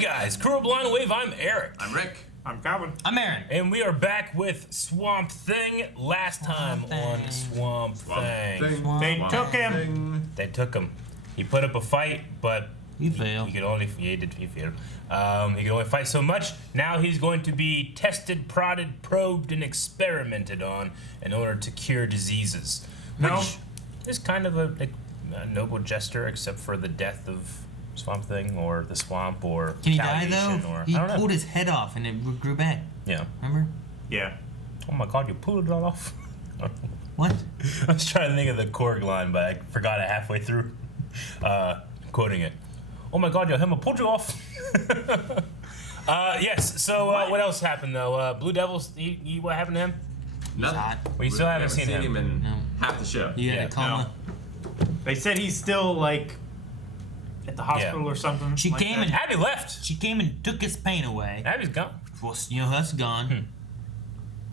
Hey guys, Crew of Blind Wave, I'm Eric. I'm Rick. I'm Calvin. I'm Aaron. And we are back with Swamp Thing. Last time on Swamp Thing. They took him. They took him. He put up a fight, but He failed. He could only he failed. He could only fight so much. Now he's going to be tested, prodded, probed, and experimented on in order to cure diseases. Which is kind of a noble gesture, except for the death of Swamp Thing or the swamp or Can he die though? Or, He pulled his head off and it grew back. Yeah. Remember? Yeah. Oh my God! You pulled it all off. What? I was trying to think of the Korg line, but I forgot it halfway through quoting it. Oh my God, yo, him pulled you off. Yes, so what else happened though? Blue Devils, what happened to him? Nothing. We still haven't seen him. In half the show. Yeah, coma. They said he's still like at the hospital or something. She like came that. and Abby left. She came and took his pain away. Abby's gone. Well, you know that's gone.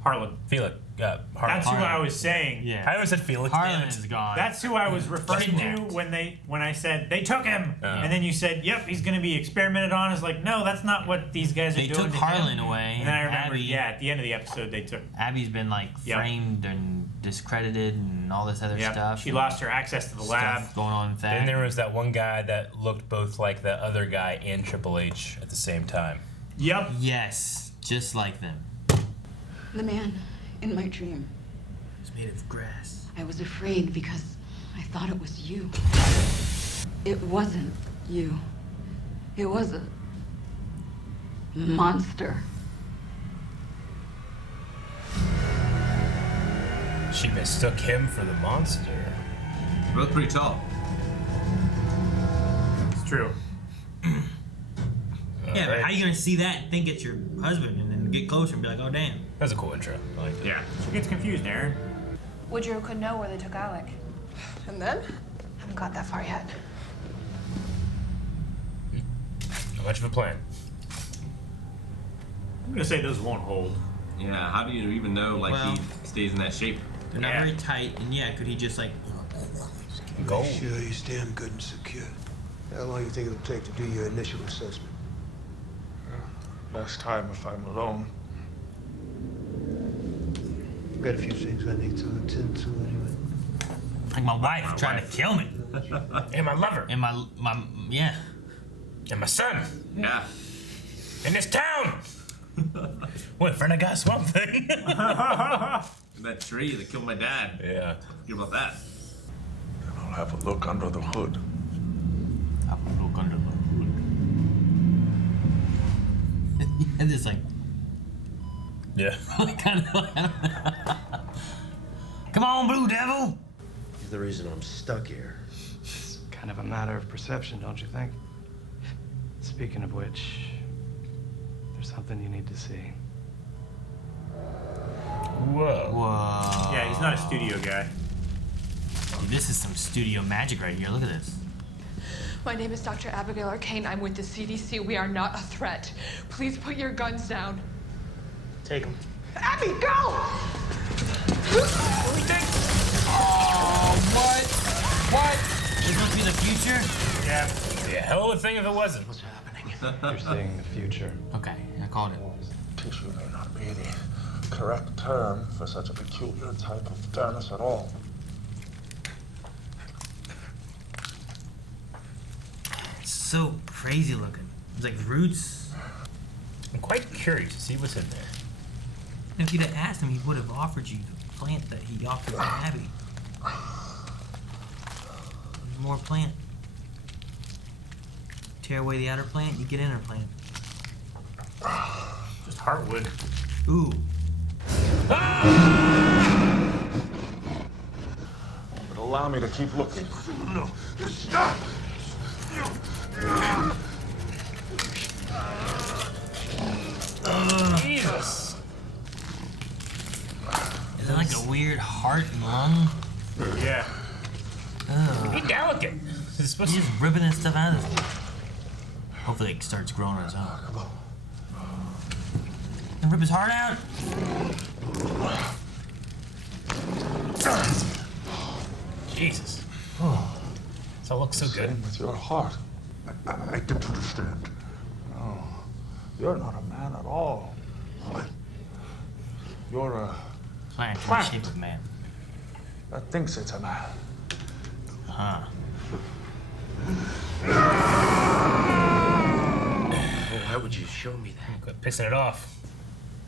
Harlan. Felix. That's Harlan. who I was saying. Yeah. I always said Felix. Harlan damn it. is gone. That's who I was referring to when I said they took him, and then you said, "Yep, he's going to be experimented on." It's like, no, that's not what these guys are They doing. took to Harlan him. away. And then I remember, Abby, at the end of the episode, they took. Abby's been like framed and discredited and all this other stuff. She lost her access to the lab. Stuff going on with that. Then there was that one guy that looked both like the other guy and Triple H at the same time. Yep. Yes, just like them. The man in my dream. It's made of grass. I was afraid because I thought it was you. It wasn't you. It was a monster. She mistook him for the monster. Both pretty tall. It's true. Yeah, but how you gonna see that and think it's your husband and then get closer and be like, oh damn. That was a cool intro. I liked it. Yeah. She gets confused, Aaron. Woodrow could know where they took Alec. And then? Haven't got that far yet. Not much of a plan. I'm gonna say those won't hold. Yeah, how do you even know he stays in that shape? They're not very tight, and could he just like Go. Make sure he's damn good and secure. How long do you think it'll take to do your initial assessment? Less time if I'm alone. I've got a few things I need to attend to anyway. like my wife trying to kill me? And my lover. And my And my son. Yeah. In this town. What, friend I got Swamp Thing? And that tree that killed my dad. Yeah. Forget about that. And I'll have a look under the hood. Have a look under the hood. And it's like Yeah. kind of. Come on, Blue Devil. He's the reason I'm stuck here. It's kind of a matter of perception, don't you think? Speaking of which, there's something you need to see. Whoa. Whoa. Yeah, he's not a studio guy. Dude, this is some studio magic right here. Look at this. My name is Dr. Abigail Arcane. I'm with the CDC. We are not a threat. Please put your guns down. Take him. Abby, go! Oh, what? This must be the future? Yeah. Yeah, hell of a thing if it wasn't. What's happening? You're seeing the future. Okay, I called it. Tissue may not be the correct term for such a peculiar type of dermis at all. It's so crazy looking. It's like roots. I'm quite curious to see what's in there. If you'd have asked him, he would have offered you the plant that he offered to Abby. There's more plant. Tear away the outer plant, you get inner plant. Just heartwood. Ooh. But allow me to keep looking. No. Stop! Jesus. Is it like a weird heart and lung? Yeah. Be delicate. It's supposed He's to. just ripping that stuff out of this. Hopefully it starts growing on its own. And rip his heart out? Jesus. So it looks so good. Same with your heart. I didn't understand. Oh. You're not a man at all. What? You're a Plant in the shape of man. that thinks it's a man. Huh. Why would you show me that? Quit pissing it off.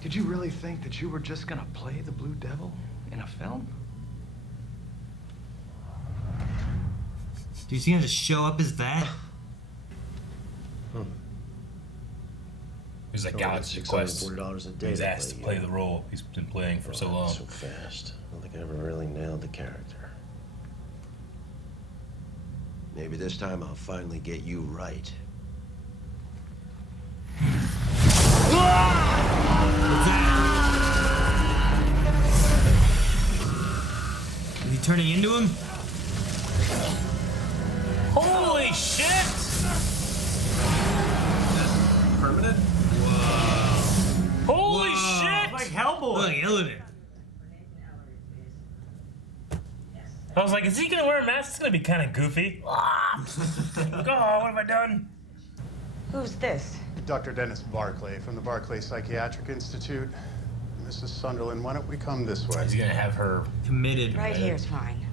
Did you really think that you were just gonna play the Blue Devil in a film? Do you see him just show up as that? He's like Galaxy Quest. $640 a day. He was asked to play the role he's been playing for so long. So fast. I don't think I ever really nailed the character. Maybe this time I'll finally get you right. Is he turning into him? Holy shit! Permanent? Holy shit! Like Hellboy. Look, Illidan. I was like, is he gonna wear a mask? It's gonna be kind of goofy. Oh, what have I done? Who's this? Dr. Dennis Barclay from the Barclay Psychiatric Institute. Mrs. Sunderland, why don't we come this way? He's gonna have her Committed. Right here's fine.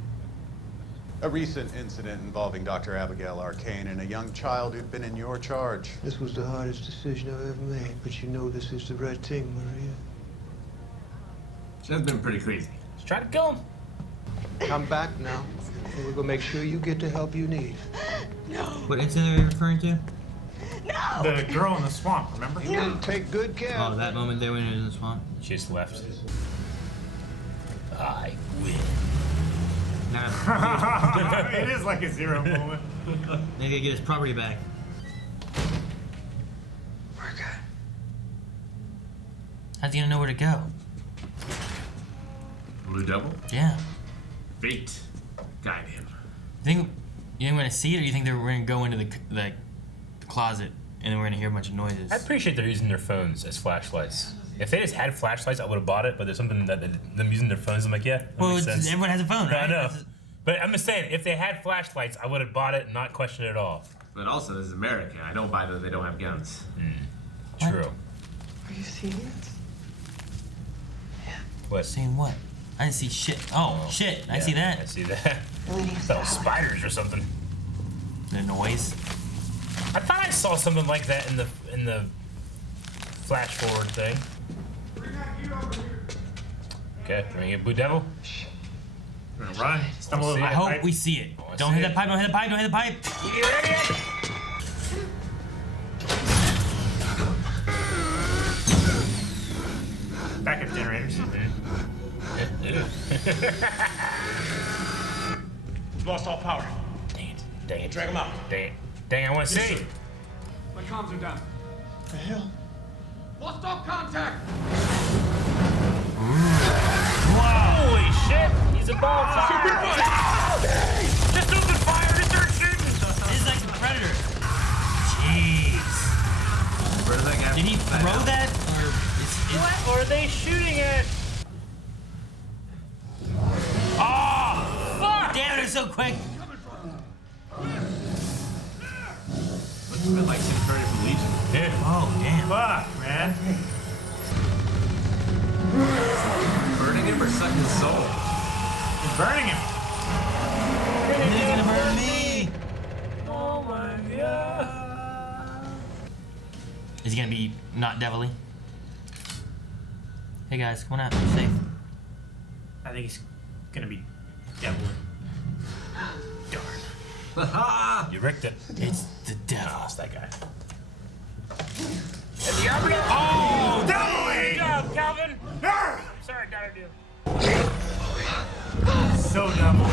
A recent incident involving Dr. Abigail Arcane and a young child who'd been in your charge. This was the hardest decision I've ever made, but you know this is the right thing, Maria. She has been pretty crazy. Let's try to kill him. Come back now, and we're gonna make sure you get the help you need. What incident are you referring to? The girl in the swamp, remember? You didn't take good care. Oh, that moment there when he was in the swamp. She just left. I win. Now, It is like a zero moment. they gotta get his property back. We're good. How's he gonna know where to go? Blue Devil? Yeah. Fate. Guide him. You think we're gonna see it, or you think we're gonna go into the closet and then we're gonna hear a bunch of noises? I appreciate they're using their phones as flashlights. If they just had flashlights, I would have bought it. But there's something that them using their phones. I'm like, yeah, that Well, makes sense. everyone has a phone, right? I know. But I'm just saying, if they had flashlights, I would have bought it and not questioned it at all. But also, this is America. I don't buy that they don't have guns. True. Are you serious? What? Saying what? I didn't see shit. Oh, shit! I Yeah, see that. I see that. That was spiders or something. The noise. I thought I saw something like that in the flash forward thing. Okay, can we get Blue Devil? We're gonna run. Stumble over I that hope pipe. we see it. wanna Don't see hit it. that pipe! Don't hit the pipe! Don't hit the pipe! You ready? Backup generators. We've lost all power. Dang it. Dang it. Drag him out. Dang it. Dang it, I want to see. My comms are down. The hell? Lost all contact. Holy shit! He's a ball fire! Just open fire and start shooting! This is like the Predator. Jeez. Where did that guy Did he throw that, or is What are they shooting at? Oh! Fuck! Damn, they're so quick. It's been like Centurion from Legion. Yeah. Oh, damn. Fuck, man. Burning him or sucking his soul? It's burning him. He's gonna burn me. Oh my god. Is he gonna be not devilly? Hey guys, come on out. You're safe. I think he's gonna be devil. Haha! You ricked it. It's the devil. Oh, it's that guy. And the Abigail. Oh, devil! Good job, Calvin. Sorry, got her, dude. So devil.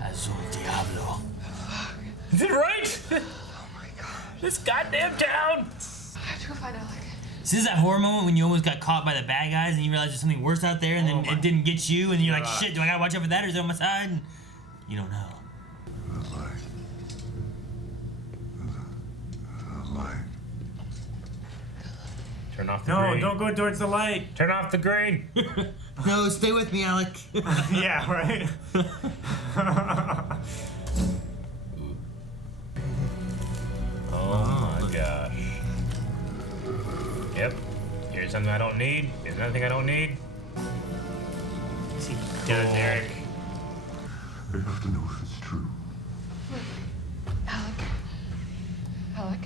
Azul Diablo. Is it right? Oh my god. This goddamn town. I have to go find Alec. This is that horror moment when you almost got caught by the bad guys and you realize there's something worse out there and then it didn't get you and you're like, shit, do I gotta watch out for that or is it on my side? And you don't know. Turn off the No, green. don't go towards the light. Turn off the green. No, stay with me, Alec. Yeah, right. Oh my gosh. Yep. Here's something I don't need. Here's another thing I don't need. He does, Eric. I have to know if it's true. Alec.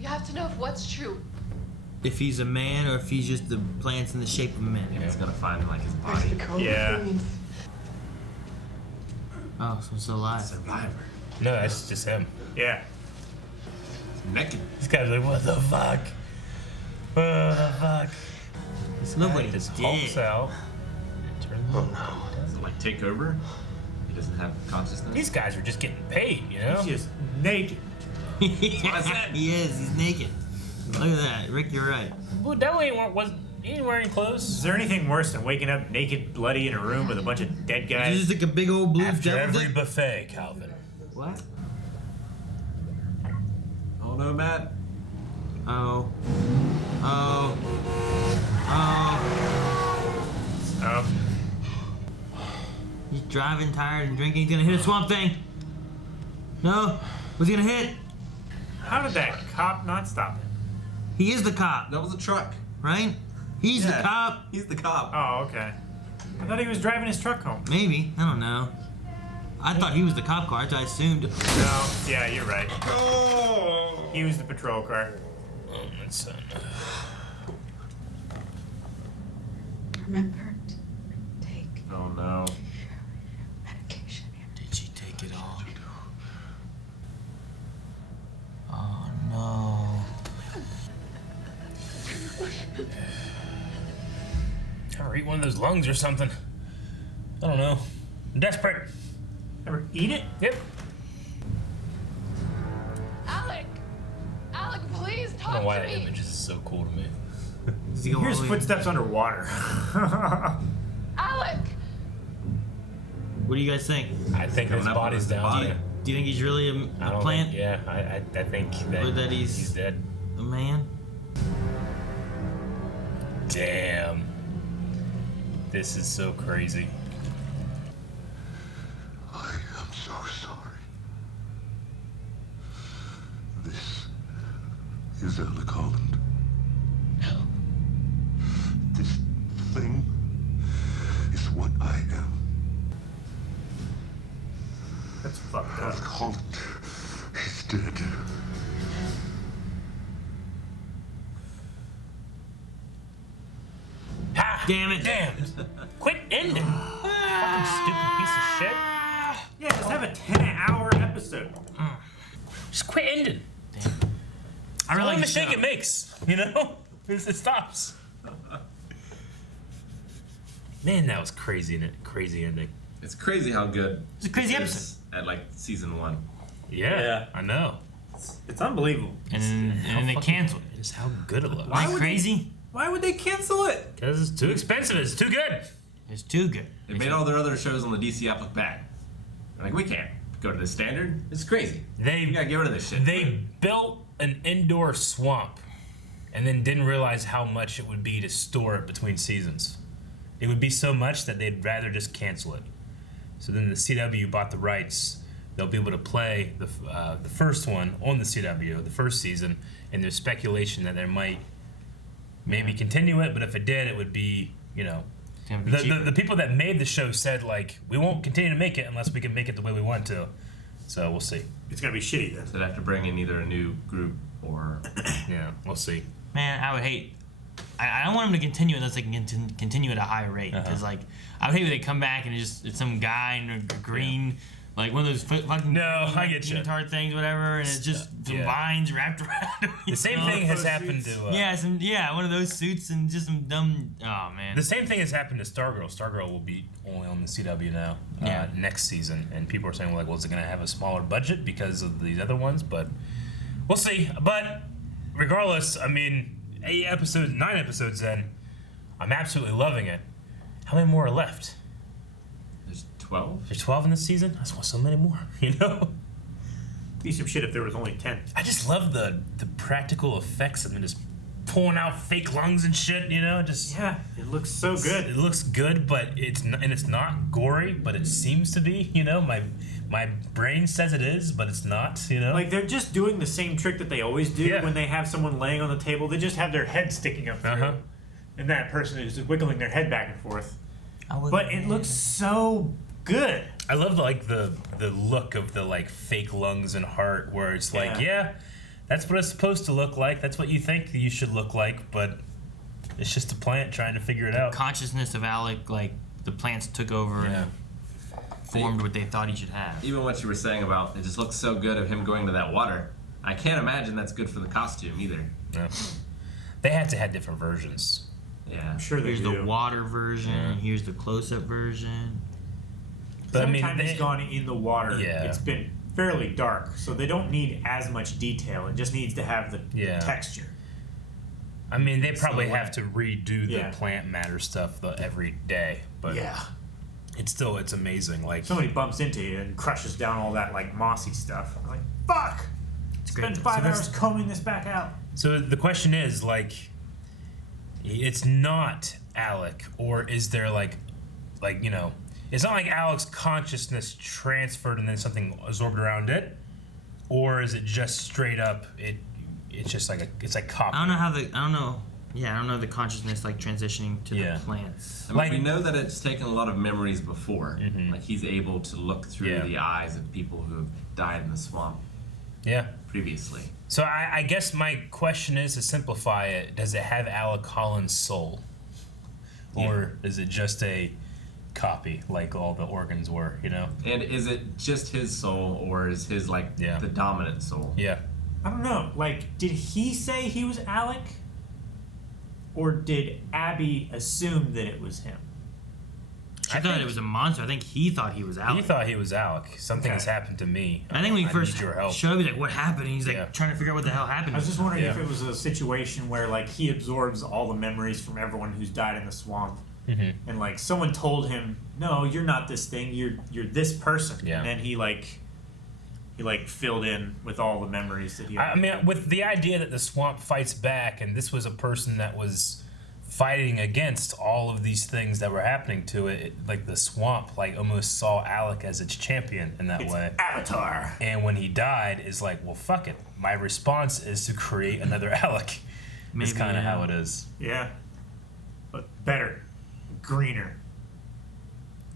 You have to know if what's true. If he's a man or if he's just the plants in the shape of a man. He's gonna find like his body. Yeah. Oh, so it's alive. Survivor. No, that's just him. Yeah. Naked. This guy's like, what the fuck? What the fuck? Nobody This did. hulks out. Does it like take over? He doesn't have consciousness. These guys are just getting paid, you know? He's just naked. What I said. He is. He's naked. Look at that, Rick. You're right. Well, that way he ain't wearing clothes. Is there anything worse than waking up naked, bloody in a room with a bunch of dead Is guys? this like a big old blue After devil every thing? buffet, Calvin. What? Oh no, Matt. Oh. Oh. Oh. He's driving, tired, and drinking. He's gonna hit a swamp thing. No? What's he gonna hit? How did that cop not stop him? He is the cop, That was a truck. right? He's the cop. He's the cop. Oh, okay. I thought he was driving his truck home. Maybe. I don't know. I thought he was the cop car. I assumed. No. Yeah, you're right. He was the patrol car. Oh, my son. Remember to take Oh no. medication. Did she take it all? Oh no. Or eat one of those lungs or something. I don't know. I'm desperate. Ever eat it? Yep. Alec, please I talk don't know why to that me. image is so cool to me. Does he go Here's all the way- footsteps underwater. Alec, What do you guys think? I think his Coming up body's with his down. body. Do you think he's really I a don't plant? think, yeah, I think Or that he's dead. a man? Damn. This is so crazy. I am so sorry. This is Alec Holland. This thing is what I am. That's fucked Alec up. Holland is dead. Ha! Damn it. Damn! Quit ending! Fucking stupid piece of shit. Yeah, just have a 10-hour episode. Just quit ending. I really Only like the mistake show. it makes, you know? It stops. Man, that was crazy, crazy ending. It's crazy how good. It's a crazy it episode. is at like season 1. Yeah, I know. It's unbelievable. And they canceled it. Just how good it looks. Why Like would crazy? Why would they cancel it? Because it's too expensive. It's too good. It's too good. They made all their other shows on the DC app look bad. They're like, we can't go to this standard. It's crazy. We gotta get rid of this shit. They built an indoor swamp and then didn't realize how much it would be to store it between seasons. It would be so much that they'd rather just cancel it. So then the CW bought the rights. They'll be able to play the first one on the CW, the first season, and there's speculation that there might maybe continue it, but if it did, it would be, you know, gonna be the people that made the show said, like, we won't continue to make it unless we can make it the way we want to. So we'll see. It's gonna be shitty then. So they'd have to bring in either a new group or Yeah, we'll see. Man, I would hate. I don't want them to continue unless they can continue at a higher rate. Because like, I would hate when they come back and it's some guy in a green, like one of those fucking I get you. unitard things, whatever, and it's just some Yeah. vines wrapped around him. The same thing has happened to. One of those suits and just some dumb. Oh man. The same thing has happened to Stargirl. Stargirl will be only on the CW now next season, and people are saying, well, is it going to have a smaller budget because of these other ones? But we'll see. But regardless, I mean, 9 episodes in, I'm absolutely loving it. How many more are left? There's 12? There's 12 in this season? I just want so many more, you know? Be some shit if there was only 10. I just love the practical effects of them just pulling out fake lungs and shit, you know? Just Yeah, it looks so good. It looks good, but it's not gory, but it seems to be, you know? My my brain says it is, but it's not, you know? Like, they're just doing the same trick that they always do when they have someone laying on the table. They just have their head sticking up through. And that person is just wiggling their head back and forth. But it looks so good. I love, like, the look of the, like, fake lungs and heart, where it's like, that's what it's supposed to look like. That's what you think you should look like, but it's just a plant trying to figure it out. Consciousness of Alec, like, the plants took over and formed what they thought he should have. Even what you were saying about it just looks so good of him going to that water. I can't imagine that's good for the costume either. No. They had to have different versions. Yeah, I'm sure they Here's do. the water version, and here's the close-up version. But Every time he's gone in the water, Yeah. it's been fairly dark, so they don't need as much detail. It just needs to have the texture. I mean, they probably have to redo the Yeah. plant matter stuff every day, but it's amazing. Like, somebody bumps into you and crushes down all that like mossy stuff. I'm like, fuck! Spend 5 hours combing this back out. So the question is, like, it's not Alec, or is there like you know, it's not like Alec's consciousness transferred and then something absorbed around it, or is it just straight up it's just like it's like copy. I don't know the consciousness like transitioning to the plants. I mean, we know that it's taken a lot of memories before. Like, he's able to look through the eyes of people who have died in the swamp. Previously. So I guess my question is, to simplify it, does it have Alec Holland's soul? Or is it just a copy, like all the organs were, you know? And is it just his soul, or is his, like, the dominant soul? Yeah. I don't know. Like, did he say he was Alec? Or did Abby assume that it was him? I thought it was a monster. I think he thought he was Alec. He thought he was Alec. Something has happened to me. I think when he first need your help. showed me, like, what happened, and he's like trying to figure out what the hell happened. I was just wondering if it was a situation where like he absorbs all the memories from everyone who's died in the swamp, and like someone told him, "No, you're not this thing. You're this person." And then he filled in with all the memories that he had. I mean, with the idea that the swamp fights back, and this was a person that was fighting against all of these things that were happening to it, like the swamp, like almost saw Alec as its champion in that way. Avatar. And when he died, is like, well, fuck it. My response is to create another Alec. Is kind of how it is. Yeah, but better, greener.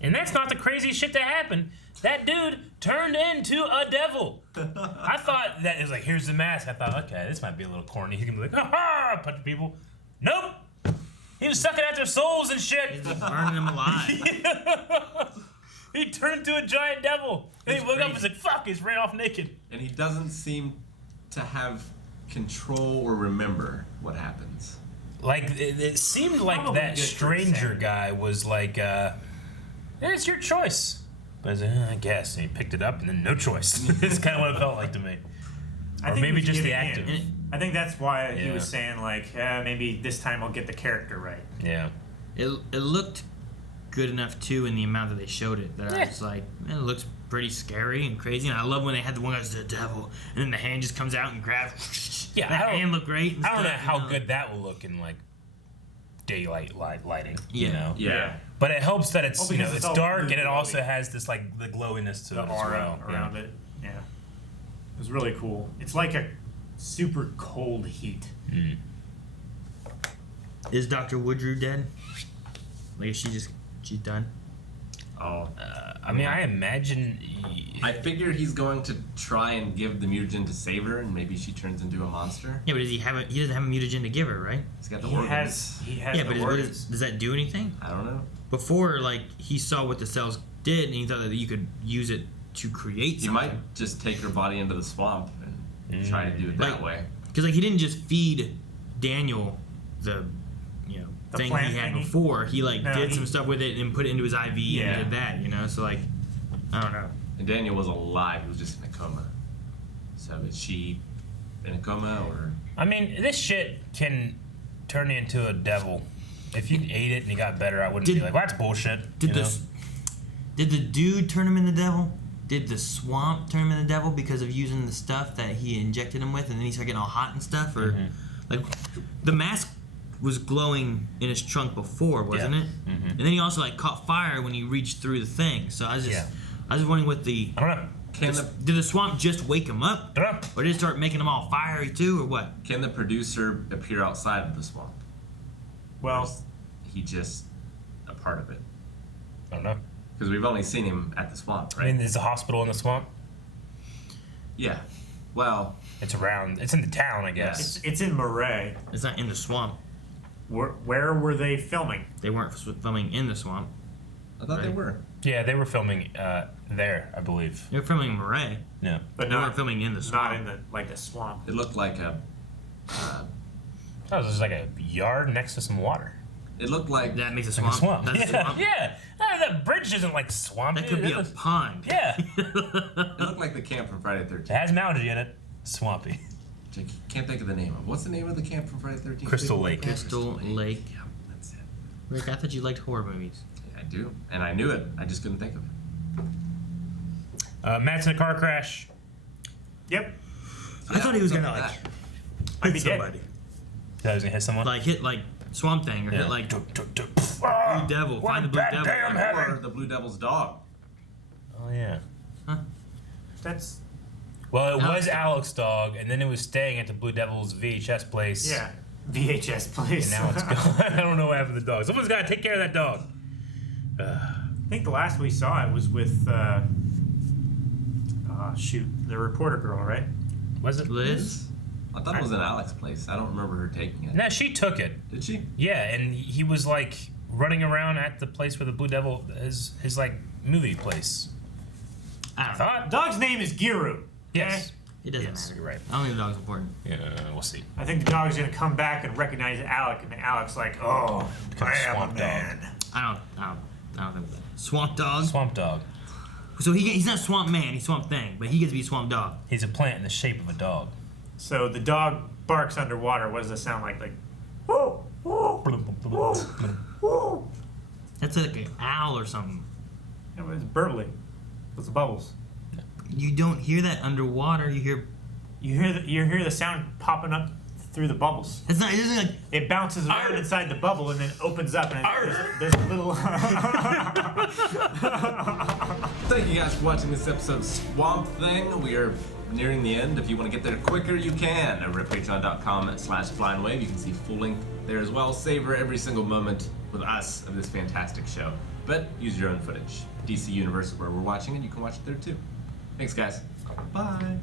And that's not the crazy shit that happened. That dude turned into a devil. I thought that it was like, here's the mask. I thought, okay, this might be a little corny. He's gonna be like, ha ha, punch people. Nope. He was sucking out their souls and shit. He's like burning them alive. He turned into a giant devil. And he woke up and was like, fuck, he's ran off naked. And he doesn't seem to have control or remember what happens. Like, it seemed like that stranger guy was like, it's your choice. But I was like, I guess. And he picked it up and then no choice. It's kind of what it felt like to me. I Or think maybe he was just the giving acting. in. I think that's why he was saying like, maybe this time I'll get the character right. Yeah. It looked good enough too in the amount that they showed it that I was like, man, it looks pretty scary and crazy. And I love when they had the one guy's the devil, and then the hand just comes out and grabs. Yeah, the hand looked great. I don't know how good that will look in like daylight lighting. You Yeah. know. Yeah. But it helps that it's because it's it's all dark really and it also glowy. has this like the glowiness to The it as aura well. around Yeah. it. Yeah, it was really cool. It's like a super cold heat. Is Dr. Woodrow dead? Like, is she's done? Oh. I mean, I imagine. I figure he's going to try and give the mutagen to save her, and maybe she turns into a monster. Yeah, but he doesn't have a mutagen to give her, right? He's got the He organs. has Yeah, the but organs. does that do anything? I don't know. Before, like, he saw what the cells did, and he thought that you could use it to create He something. might just take her body into the swamp and try to do it that Like, way. Because, like, he didn't just feed Daniel the The thing plant he had thingy? before. He, like, No, did he- some stuff with it and put it into his IV and did that, you know? So, like, I don't know. And Daniel wasn't alive; he was just in a coma. So is she in a coma, or? I mean, this shit can turn you into a devil. If you ate it and you got better, I wouldn't be like, well, that's bullshit. Did the dude turn him into the devil? Did the swamp turn him into the devil because of using the stuff that he injected him with, and then he started getting all hot and stuff? Or like, the mask was glowing in his trunk before, wasn't it? And then he also like caught fire when he reached through the thing. So I was just I was wondering what the. I don't know. Did the swamp just wake him up? I don't know. Or did it start making them all fiery too, or what? Can the producer appear outside of the swamp? Well, he just a part of it. I don't know. Because we've only seen him at the swamp, right? I mean, is the hospital in the swamp? Yeah. Well, it's around. It's in the town, I guess. It's in Marietta. It's not in the swamp. Where were they filming? They weren't filming in the swamp. I thought they were. Yeah, they were filming there, I believe. They were filming in Marietta. Yeah, but they weren't filming in the swamp. Not in the swamp. It looked like a. That was just like a yard next to some water. It looked like that makes a like swamp. That's a swamp. Yeah. That bridge isn't like swamp. That could be a pond. Yeah. It looked like the camp from Friday the 13th. It has mounted in it. Swampy. Can't think of the name of it. What's the name of the camp from Friday the 13th? Crystal Lake. Crystal Lake. Yeah, that's it. Rick, I thought you liked horror movies. Yeah, I do, and I knew it. I just couldn't think of it. Matt's in a car crash. Yep. I thought he was gonna hit somebody. That was gonna hit someone. Like hit like Swamp Thing or hit like Blue Devil. Find the Blue Devil. Or the Blue Devil's dog. Oh yeah. Huh? That's. Well, it was Alec's dog, and then it was staying at the Blue Devil's VHS place. Yeah, VHS place. And now it's gone. I don't know what happened to the dog. Someone's got to take care of that dog. I think the last we saw it was with, the reporter girl, right? Was it Liz? I thought it was in Alec's place. I don't remember her taking it. No, she took it. Did she? Yeah, and he was like running around at the place where the Blue Devil his like movie place. I thought. Dog's name is Giru. Yes. It doesn't matter. You're right. I don't think the dog's important. Yeah, we'll see. I think the dog's gonna come back and recognize Alec, and Alec's like, "Oh, I am a man." I don't think that. Swamp Dog. Swamp Dog. So he's not Swamp Man. He's Swamp Thing, but he gets to be Swamp Dog. He's a plant in the shape of a dog. So the dog barks underwater. What does it sound like? Like, whoa, whoa, whoa, whoa. That's like an owl or something. Yeah, but it's burbling. It's the bubbles. You don't hear that underwater. You hear the sound popping up through the bubbles. It's not. It isn't like it bounces around inside the bubble and then opens up and there's a little. Thank you guys for watching this episode of Swamp Thing. We are nearing the end. If you want to get there quicker, you can over at patreon.com/blindwave. You can see full length there as well. Savor every single moment with us of this fantastic show. But use your own footage. DC Universe is where we're watching it. You can watch it there too. Thanks, guys. Bye.